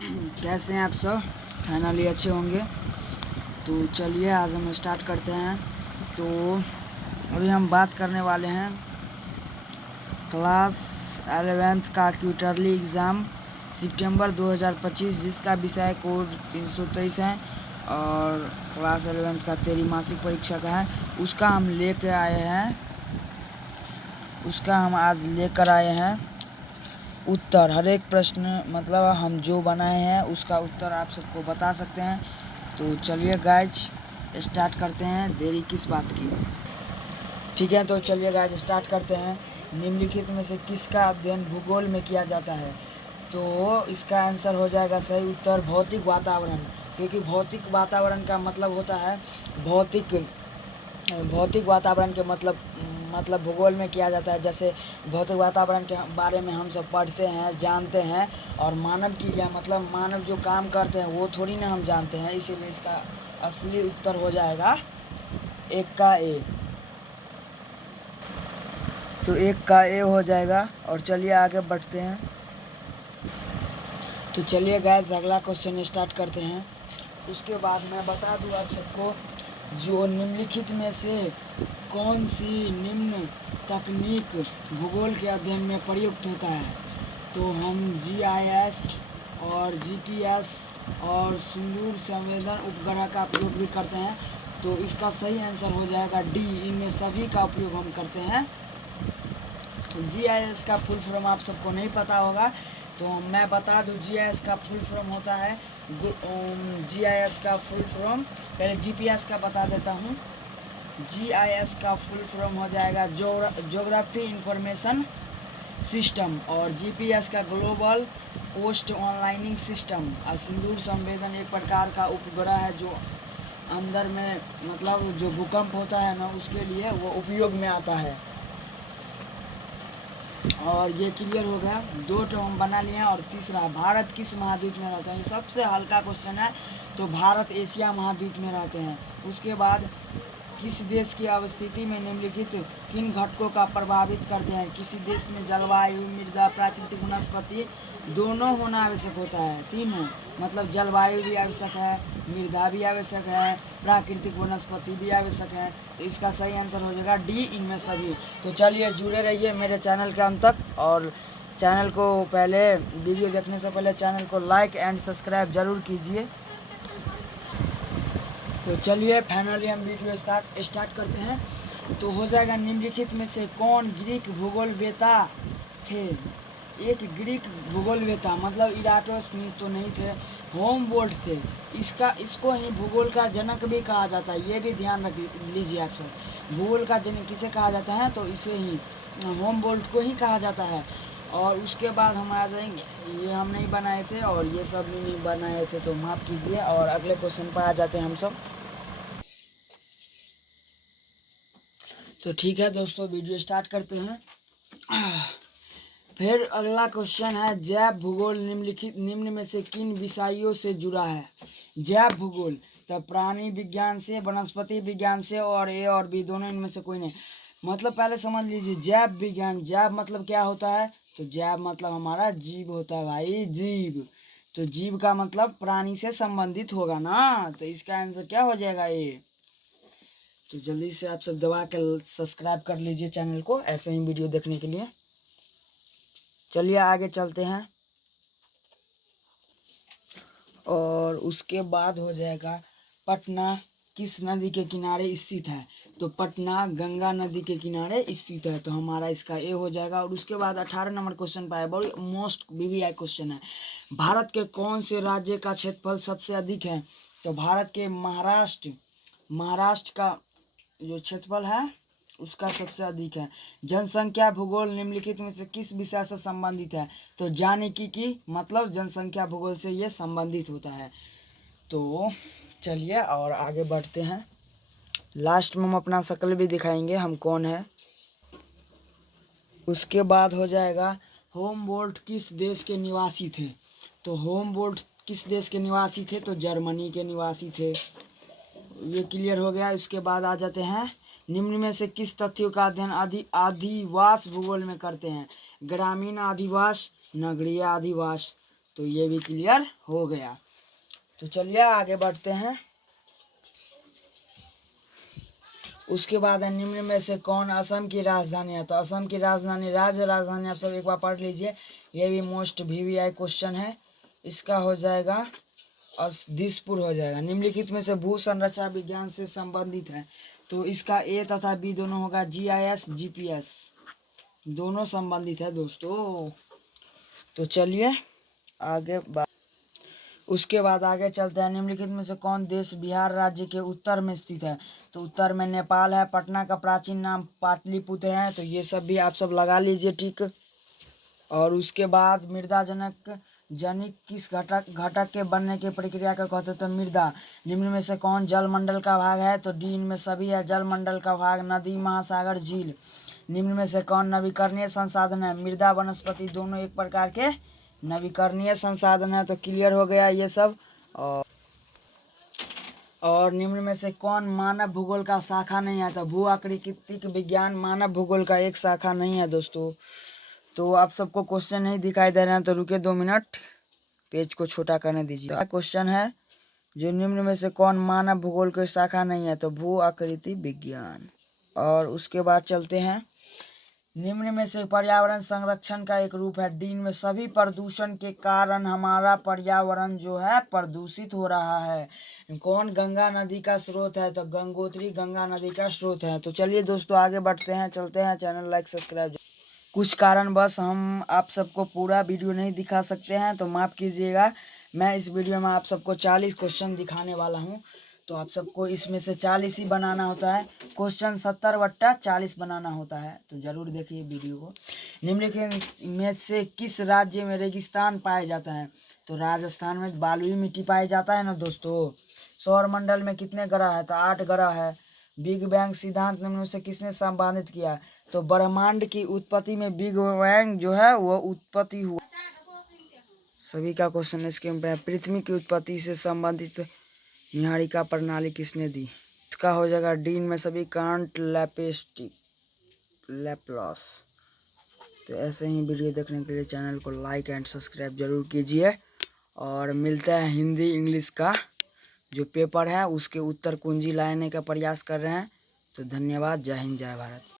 कैसे हैं आप सब? फाइनली अच्छे होंगे। तो चलिए आज हम स्टार्ट करते हैं। तो अभी हम बात करने वाले हैं क्लास 11th का क्वार्टरली एग्ज़ाम सितंबर 2025 जिसका विषय कोड 323 है और क्लास 11th का त्रैमासिक परीक्षा का है। उसका हम आज लेकर आए हैं उत्तर। हर एक प्रश्न मतलब हम जो बनाए हैं उसका उत्तर आप सबको बता सकते हैं। तो चलिए गाइज स्टार्ट करते हैं, देरी किस बात की। ठीक है, तो चलिए गाइज स्टार्ट करते हैं। निम्नलिखित में से किसका अध्ययन भूगोल में किया जाता है? तो इसका आंसर हो जाएगा सही उत्तर भौतिक वातावरण, क्योंकि भौतिक वातावरण का मतलब होता है भौतिक वातावरण के मतलब भूगोल में किया जाता है। जैसे भौतिक वातावरण के बारे में हम सब पढ़ते हैं, जानते हैं, और मानव की क्या मतलब मानव जो काम करते हैं वो थोड़ी ना हम जानते हैं। इसीलिए इसका असली उत्तर हो जाएगा एक का ए। तो एक का ए हो जाएगा। और चलिए आगे बढ़ते हैं। तो चलिए गाइस अगला क्वेश्चन स्टार्ट करते हैं। उसके बाद मैं बता दूं आप सबको, जो निम्नलिखित में से कौन सी निम्न तकनीक भूगोल के अध्ययन में प्रयुक्त होता है? तो हम GIS और GPS और सुदूर संवेदन उपग्रह का उपयोग भी करते हैं। तो इसका सही आंसर हो जाएगा डी, इनमें सभी का उपयोग हम करते हैं। GIS का फुल फॉर्म आप सबको नहीं पता होगा, तो मैं बता दूं। GIS का फुल फॉर्म होता है GIS का फुल फॉर्म, पहले GPS का बता देता हूँ। GIS का फुल फॉर्म हो जाएगा ज्योग्राफी इंफॉर्मेशन सिस्टम, और GPS का ग्लोबल पोस्ट ऑनलाइनिंग सिस्टम। और सिंदूर संवेदन एक प्रकार का उपग्रह है जो अंदर में मतलब जो भूकंप होता है ना उसके लिए वो उपयोग में आता है। और ये क्लियर हो गया, 2 हम बना लिए हैं। और तीसरा, भारत किस महाद्वीप में रहते हैं? ये सबसे हल्का क्वेश्चन है। तो भारत एशिया महाद्वीप में रहते हैं। उसके बाद, किस देश की अवस्थिति में निम्नलिखित किन घटकों का प्रभावित करते हैं? किसी देश में जलवायु, मृदा, प्राकृतिक वनस्पति दोनों होना आवश्यक होता है। तीनों मतलब जलवायु भी आवश्यक है, मृदा भी आवश्यक है, प्राकृतिक वनस्पति भी आवश्यक है। तो इसका सही आंसर हो जाएगा डी, इनमें सभी। तो चलिए जुड़े रहिए मेरे चैनल के अंत तक, और चैनल को पहले वीडियो देखने से पहले चैनल को लाइक एंड सब्सक्राइब ज़रूर कीजिए। तो चलिए फाइनली हम वीडियो स्टार्ट करते हैं। तो हो जाएगा, निम्नलिखित में से कौन ग्रीक भूगोलवेता थे? एक ग्रीक भूगोलवेता मतलब इराटोस्थनीज तो नहीं थे, होमबोल्ट थे। इसको ही भूगोल का जनक भी कहा जाता है, ये भी ध्यान रख लीजिए आप सब। भूगोल का जनक किसे कहा जाता है? तो इसे ही होमबोल्ट को ही कहा जाता है। और उसके बाद हम आ जाएंगे, ये हम नहीं बनाए थे और ये सब भी नहीं बनाए थे, तो माफ़ कीजिए। और अगले क्वेश्चन पर आ जाते हैं हम सब। तो ठीक है दोस्तों, वीडियो स्टार्ट करते हैं। फिर अगला क्वेश्चन है, जैव भूगोल निम्न में से किन विषयों से जुड़ा है? जैव भूगोल तो प्राणी विज्ञान से, वनस्पति विज्ञान से, और ए और बी दोनों इनमें से कोई नहीं। मतलब पहले समझ लीजिए, जैव विज्ञान, जैव मतलब क्या होता है? तो जैव मतलब हमारा जीव होता है भाई, जीव। तो जीव का मतलब प्राणी से संबंधित होगा ना, तो इसका आंसर क्या हो जाएगा? ए। तो जल्दी से आप सब दबा के सब्सक्राइब कर लीजिए चैनल को, ऐसे ही वीडियो देखने के लिए। चलिए आगे चलते हैं। और उसके बाद हो जाएगा, पटना किस नदी के किनारे स्थित है? तो पटना गंगा नदी के किनारे स्थित है, तो हमारा इसका ए हो जाएगा। और उसके बाद 18 नंबर क्वेश्चन पाए, बहुत मोस्ट VVI क्वेश्चन है। भारत के कौन से राज्य का क्षेत्रफल सबसे अधिक है? तो भारत के महाराष्ट्र का जो क्षेत्रफल है उसका सबसे अधिक है। जनसंख्या भूगोल निम्नलिखित में से किस विषय से संबंधित है? तो जानकी की मतलब जनसंख्या भूगोल से ये संबंधित होता है। तो चलिए और आगे बढ़ते हैं। लास्ट में हम अपना शक्ल भी दिखाएंगे, हम कौन है। उसके बाद हो जाएगा, होमबोल्ट किस देश के निवासी थे? तो होमबोल्ट किस देश के निवासी थे? तो जर्मनी के निवासी थे। ये क्लियर हो गया। इसके बाद आ जाते हैं, निम्न में से किस तथ्यों का अध्ययन आदिवास भूगोल में करते हैं? ग्रामीण आदिवास, नगरीय आदिवास। तो ये भी क्लियर हो गया। तो चलिए आगे बढ़ते हैं। उसके बाद है निम्न में से कौन असम की राजधानी है। तो असम की राजधानी, राज्य राजधानी आप सब एक बार पढ़ लीजिए, ये भी मोस्ट VVI क्वेश्चन है। इसका हो जाएगा दिसपुर हो जाएगा। निम्नलिखित में से भू संरचना विज्ञान से संबंधित है। तो इसका A तथा B दोनों होगा। GIS GPS दोनों संबंधित है दोस्तों। तो चलिए आगे उसके बाद आगे चलते हैं। निम्नलिखित में से कौन देश बिहार राज्य के उत्तर में स्थित है। तो उत्तर में नेपाल है। पटना का प्राचीन नाम पाटलिपुत्र है। तो ये सब भी आप सब लगा लीजिए ठीक। और उसके बाद मृदा जनिक किस घटक के बनने की प्रक्रिया को कहते हैं। तो मृदा। निम्न में से कौन जलमंडल का भाग है। तो डी इनमें सभी है। जलमंडल का भाग नदी, महासागर, झील। निम्न में से कौन नवीकरणीय संसाधन है। मृदा, वनस्पति दोनों एक प्रकार के नवीकरणीय संसाधन है। तो क्लियर हो गया ये सब। और निम्न में से कौन मानव भूगोल का शाखा नहीं है। तो भू आकृतिक विज्ञान मानव भूगोल का एक शाखा नहीं है दोस्तों। तो आप सबको क्वेश्चन नहीं दिखाई दे रहे हैं तो रुके 2 मिनट, पेज को छोटा करने दीजिए। क्वेश्चन है जो निम्न में से कौन मानव भूगोल की शाखा नहीं है। तो भू आकृति विज्ञान। और उसके बाद चलते हैं। निम्न में से पर्यावरण संरक्षण का एक रूप है। डी में सभी प्रदूषण के कारण हमारा पर्यावरण जो है प्रदूषित हो रहा है। कौन गंगा नदी का स्रोत है। तो गंगोत्री गंगा नदी का स्रोत है। तो चलिए दोस्तों आगे बढ़ते हैं, चलते हैं। Channel like subscribe. कुछ कारणवश हम आप सबको पूरा वीडियो नहीं दिखा सकते हैं तो माफ़ कीजिएगा। मैं इस वीडियो में आप सबको 40 क्वेश्चन दिखाने वाला हूं। तो आप सबको इसमें से 40 ही बनाना होता है। क्वेश्चन 70/40 बनाना होता है। तो ज़रूर देखिए वीडियो को। निम्नलिखित में से किस राज्य में रेगिस्तान पाया जाता है। तो राजस्थान में बालुई मिट्टी पाया जाता है ना दोस्तों। सौरमंडल में कितने ग्रह है। तो 8 ग्रह है। बिग बैंग सिद्धांत निम्न में से किसने संपादित किया। तो ब्रह्मांड की उत्पत्ति में बिग बैंग जो है वो उत्पत्ति हुआ। सभी का क्वेश्चन इसके में पृथ्वी की उत्पत्ति से संबंधित निहारिका प्रणाली किसने दी। इसका हो जाएगा डीन में सभी कांट लैप्लास। तो ऐसे ही वीडियो देखने के लिए चैनल को लाइक एंड सब्सक्राइब जरूर कीजिए। और मिलता है हिंदी इंग्लिश का जो पेपर है उसके उत्तर कुंजी लाने का प्रयास कर रहे हैं। तो धन्यवाद। जय हिंद, जय भारत।